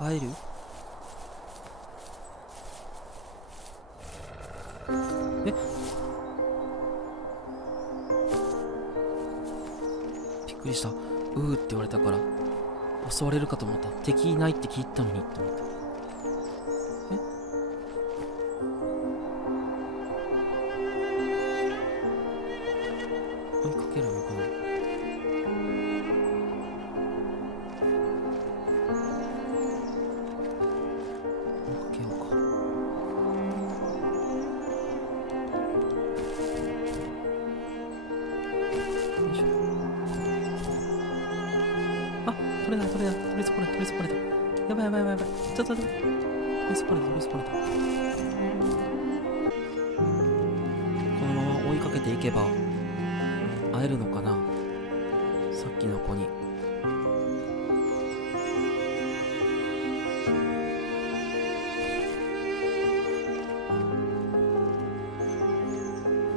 会える？え、びっくりした。って言われたから襲われるかと思った。敵いないって聞いたのにって思った。追いかけるのかな。追いかけようか。よいしょ。あ、取れない。取り損ねた。やばい。ちょっと取り損ねた。このまま追いかけていけば会えるのかな、さっきの子に。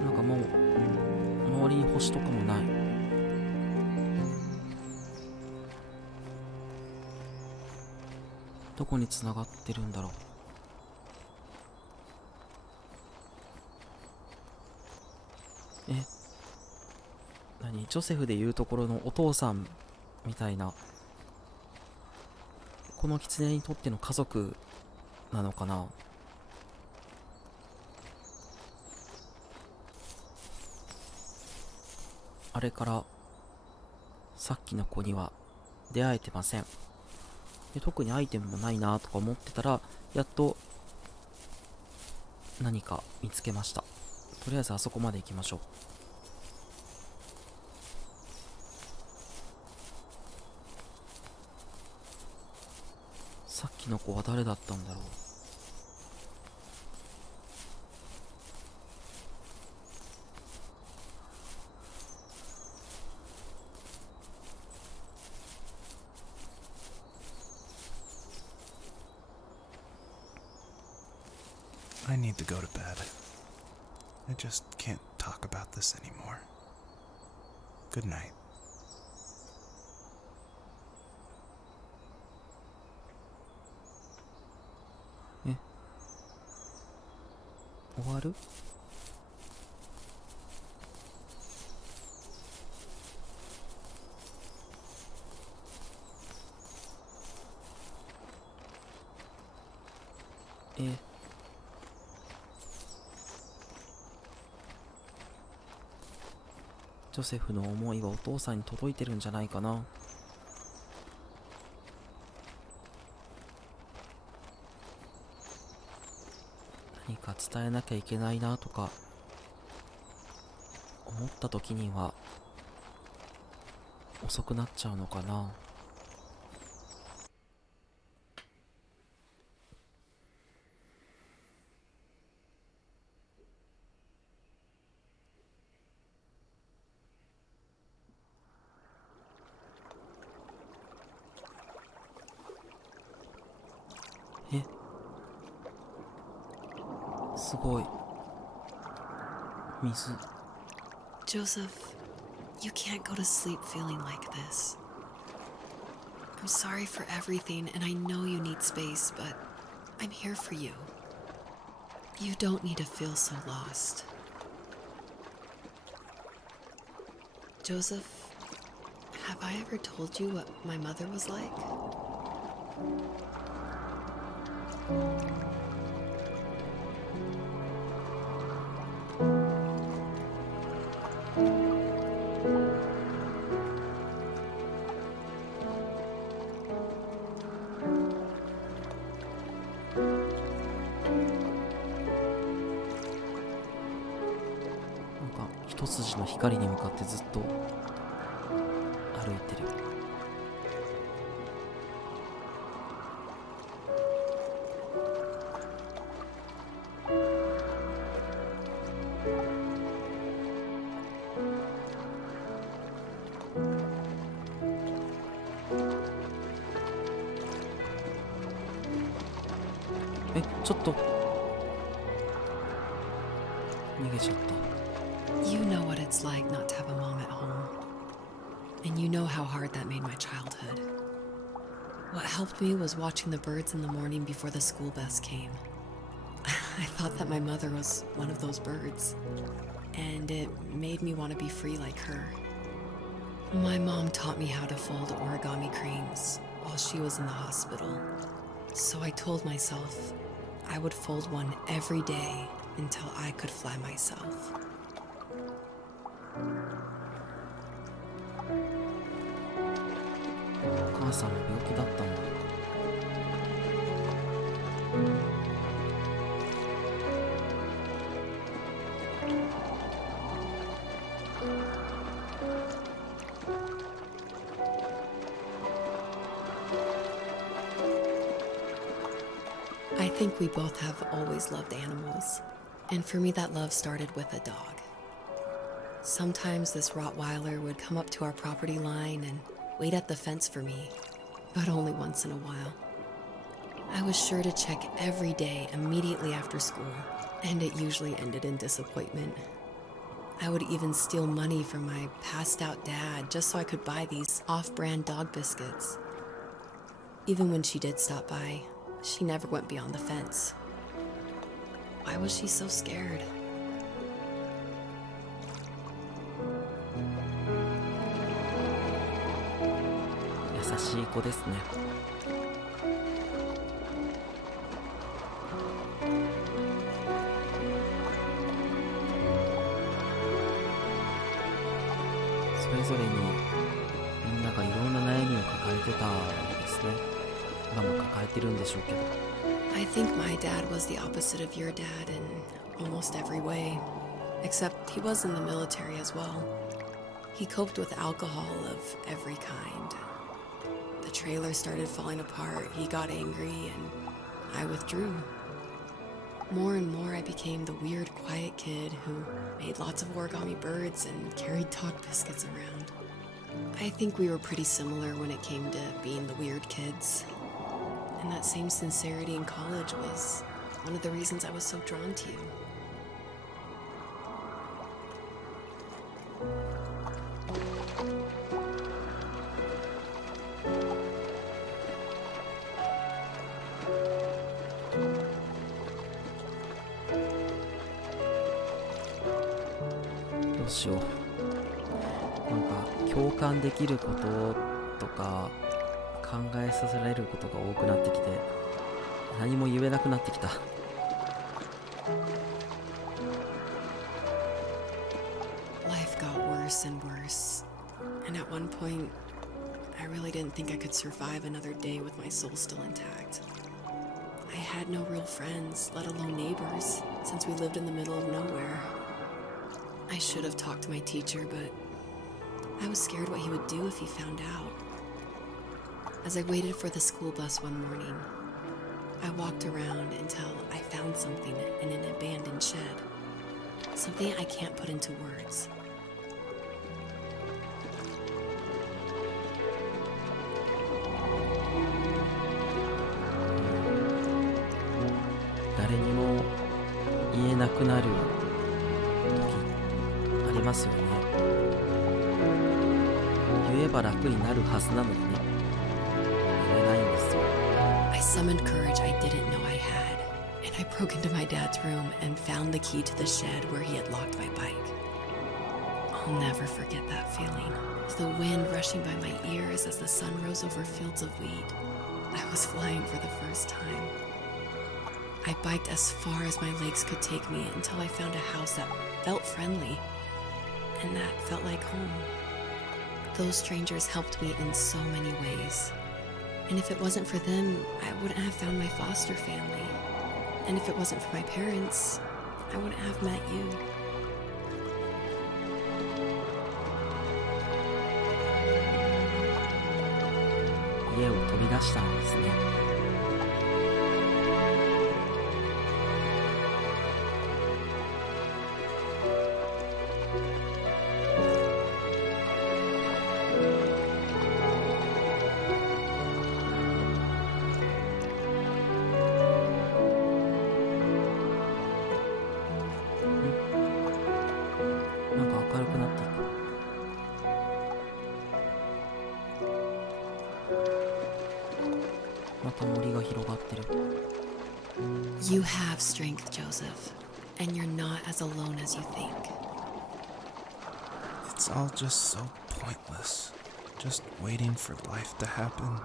なんかもう周りに星とかもない。どこに繋がってるんだろう。何、ジョセフでいうところのお父さんみたいな、この狐にとっての家族なのかな。あれからさっきの子には出会えてません。で、特にアイテムもないなとか思ってたら、やっと何か見つけました。とりあえずあそこまで行きましょう。さっきの子は誰だったんだろう。I need to go to bed. I just can't talk about this anymore. Good night. 終わる？ジョセフの思いはお父さんに届いてるんじゃないかな。何か伝えなきゃいけないなとか思った時には遅くなっちゃうのかな。すごい。水。Joseph, you can't go to sleep feeling like this. I'm sorry for everything, and I know you need space, but I'm here for you. You don't need to feel so lost. Joseph, have I ever told you what my mother was like?一筋の光に向かってずっと歩いてる。ちょっと逃げちゃった。You know what it's like not to have a mom at home. And you know how hard that made my childhood. What helped me was watching the birds in the morning before the school bus came. I thought that my mother was one of those birds, and it made me want to be free like her. My mom taught me how to fold origami cranes while she was in the hospital, so I told myself I would fold one every day until I could fly myself. お母さんも病気だったんだ。I think we both have always loved animals, and for me that love started with a dog. Sometimes this Rottweiler would come up to our property line and wait at the fence for me, but only once in a while. I was sure to check every day immediately after school, and it usually ended in disappointment. I would even steal money from my passed out dad just so I could buy these off-brand dog biscuits. Even when she did stop by, she never went beyond the fence. Why was she so scared? 優しい子ですね。それぞれにみんながいろんな悩みを抱えてたんですね。今も抱えてるんでしょうけど。I think my dad was the opposite of your dad in almost every way, except he was in the military as well. He coped with alcohol of every kind. The trailer started falling apart, he got angry, and I withdrew. More and more, I became the weird, quiet kid who made lots of origami birds and carried dog biscuits around. I think we were pretty similar when it came to being the weird kids. And that same sincerity in college was one of the reasons I was so drawn to you. どうしよう。なんか共感できることとか考えさせられることが多くなってきて、何も言えなくなってきた。Life got worse and worse. And at one point, I really didn't think I could survive another day with my soul still intact. I had no real friends, let alone neighbors, since we lived in the middle of nowhere. I should have talked to my teacher, but I was scared what he would do if he found out. As I waited for the school bus one morning, I walked around until I found something in an abandoned shed. Something I can't put into words. 誰にも言えなくなる時ありますよね。言えば楽になるはずなのにね、言えないんですよ。I summoned courage I didn't know I had, and I broke into my dad's room and found the key to the shed where he had locked my bike. I'll never forget that feeling. The wind rushing by my ears as the sun rose over fields of wheat. I was flying for the first time. I biked as far as my legs could take me until I found a house that felt friendly, and that felt like home. Those strangers helped me in so many ways. And if it wasn't for them, I wouldn't have found my foster family. And if it wasn't for my parents, I wouldn't have met you. 家を飛び出したんですね。なんか明るくなっていく。また森が広がってる。 You have strength, Joseph, and you're not as alone as you think. It's all just so pointless. Just waiting for life to happen.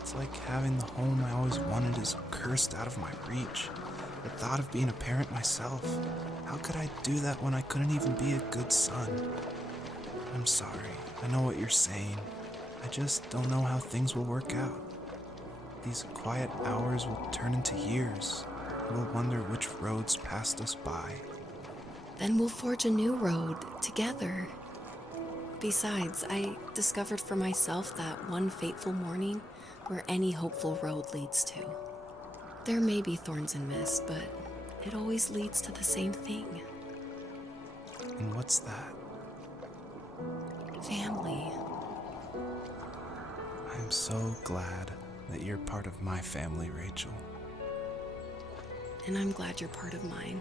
It's like having the home I always wanted is cursed out of my reach. The thought of being a parent myself. How could I do that when I couldn't even be a good son? I'm sorry. I know what you're saying. I just don't know how things will work out. These quiet hours will turn into years. We'll wonder which roads passed us by. Then we'll forge a new road together. Besides, I discovered for myself that one fateful morning where any hopeful road leads to. There may be thorns and mist, but it always leads to the same thing. And what's that? Family. I'm so glad that you're part of my family, Rachel. And I'm glad you're part of mine.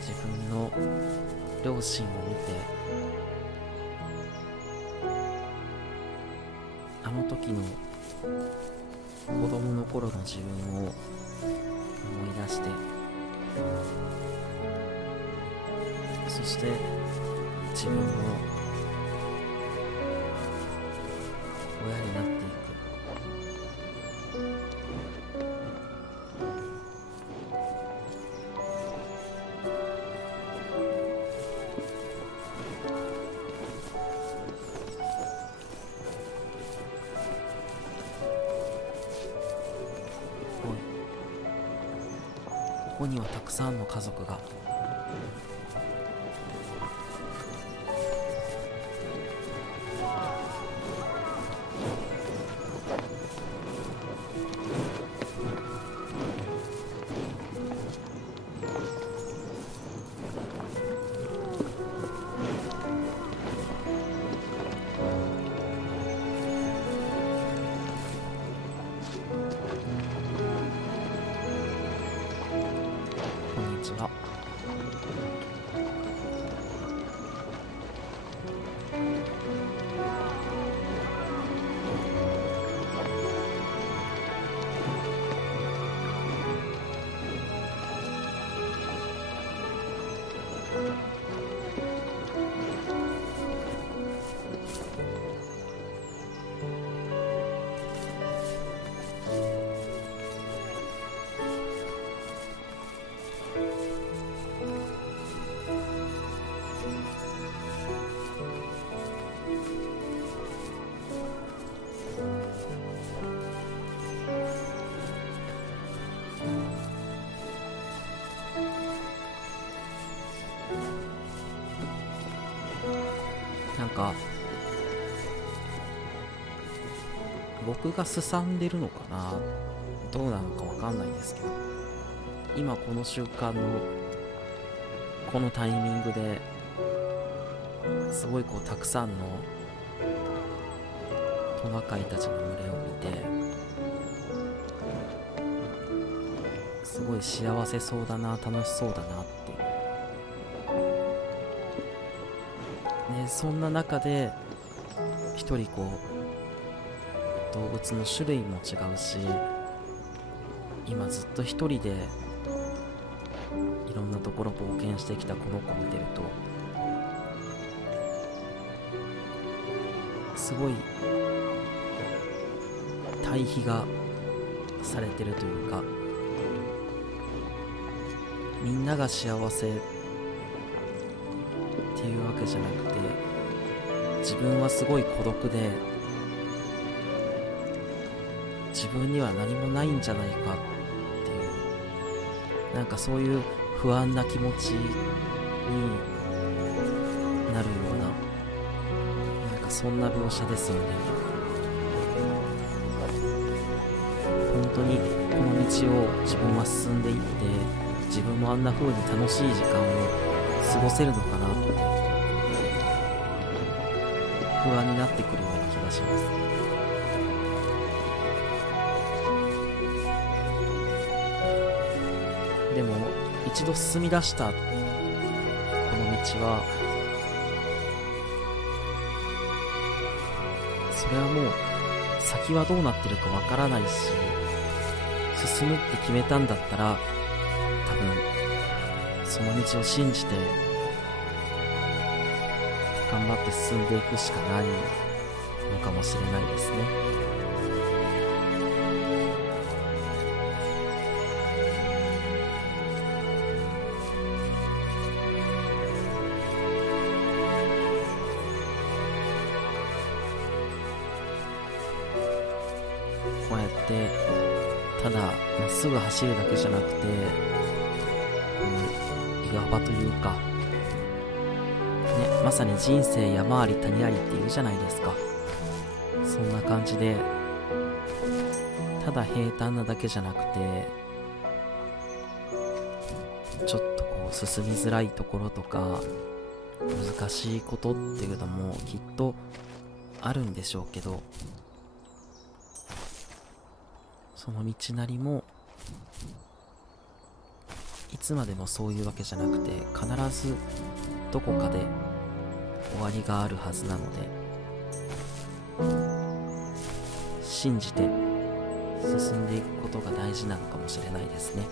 Jibun両親を見て、あの時の子供の頃の自分を思い出して、そして自分も親になっていく。ここにはたくさんの家族が。こんにちは。なんか僕がすさんでるのかな、どうなのかわかんないですけど、今この瞬間のこのタイミングですごいこうたくさんのトナカイたちの群れを見て、すごい幸せそうだな、楽しそうだなって、ね、そんな中で一人こう動物の種類も違うし、今ずっと一人でいろんなところ冒険してきたこの子を見てると、すごい対比がされてるというか、みんなが幸せっていうわけじゃなくて、自分はすごい孤独で、自分には何もないんじゃないかっていう、なんかそういう不安な気持ちになるような、なんかそんな描写ですよね。本当にこの道を自分は進んでいって、自分もあんな風に楽しい時間を過過ごせるのかなって不安になってくるような気がします。でも一度進み出したこの道は、それはもう先はどうなってるかわからないし、進むって決めたんだったら多分その道を信じて頑張って進んでいくしかないのかもしれないですね。こうやってただまっすぐ走るだけじゃなくて、岩場というか、まさに人生山あり谷ありって言うじゃないですか。そんな感じで、ただ平坦なだけじゃなくて、ちょっとこう進みづらいところとか難しいことっていうのもきっとあるんでしょうけど、その道なりもいつまでもそういうわけじゃなくて、必ずどこかで終わりがあるはずなので、信じて進んでいくことが大事なのかもしれないですね。